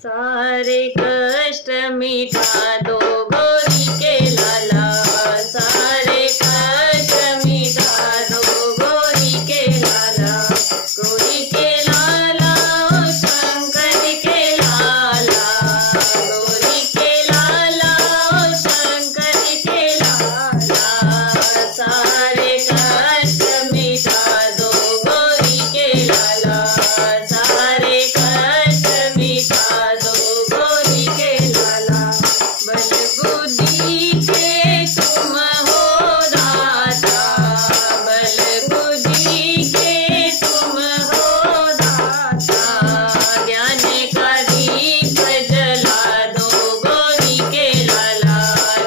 सारे कष्ट मिटा दो गोरी के लाला, सारे कष्ट मिटा दो गोरी के लाला, गोरी के लाला ओ शंकर के लाला, गोरी के लाला ओ शंकर के लाला, सारे कष्ट मिटा दो गोरी के लाला, सारे कष्ट मिटा दो गोरी के लाला। बल बुद्धि के तुम हो दाता, बल बुद्धि के तुम हो दाता, ज्ञान का दीप जला दो गोरी के लाला,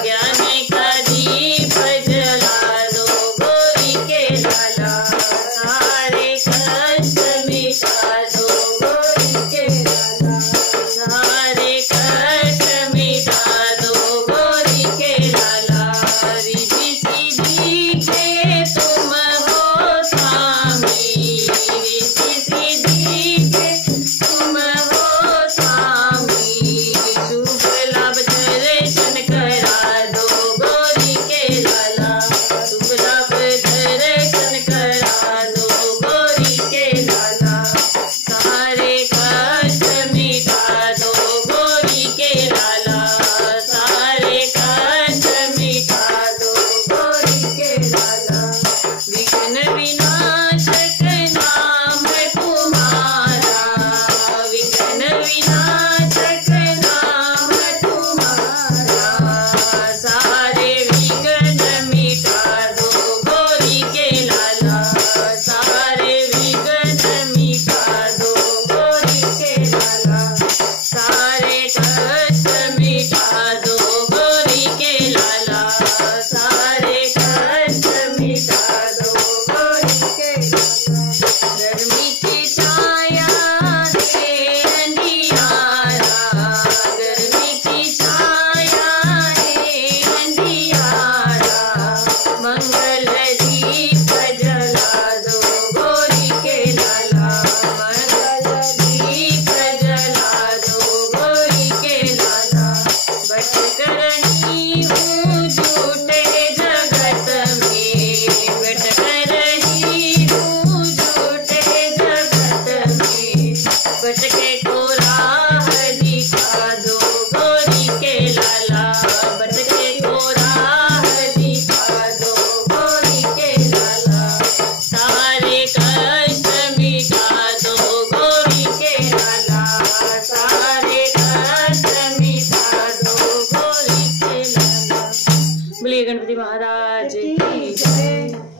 ज्ञान का दीप जला दो गोरी के लाला, सारे कष्ट मिटा दो गोरी के लाला, सारे कष्ट मिटा दो गोरी के लाला। रिद्धि सिद्धि के तुम हो स्वामी, रिद्धि सिद्धि के तुम हो स्वामी, शुभ लाभ दर्शन करा दो गोरी के लाला, शुभ लाभ दर्शन करा दो गोरी के लाला, सारे कष्ट मिटा दो गोरी के लाला, सारे कष्ट मिटा दो गोरी के लाला। विघ्न विनाशक नाम तुम्हारा, विघ्न विनाशक नाम तुम्हारा, सारे विघ्न मिटा दो गोरी के लाला, सारे विघ्न मिटा दो गोरी के लाला, सारे कष्ट मिटा दो गोरी के लाला, सारे कष्ट मिटा दो गोरी के लाला। गर्मी की छाया है अंधियारा, गर्मी की छाया है अंधियारा, मंगल दीप जला दो गोरी के लाला, मंगल दीप जला दो गोरी के लाला। भटक रही हूँ झूठे जगत में, भटक रही हूँ झूठे जगत में, भटके को राह दिखा दो गोरी के लाला, भटके को राह दिखा दो गोरी के लाला, सारे कष्ट मिटा दो गोरी के लाला, सारे कष्ट मिटा दो गोरी के लाला। बोलिए गणपति महाराज की जय।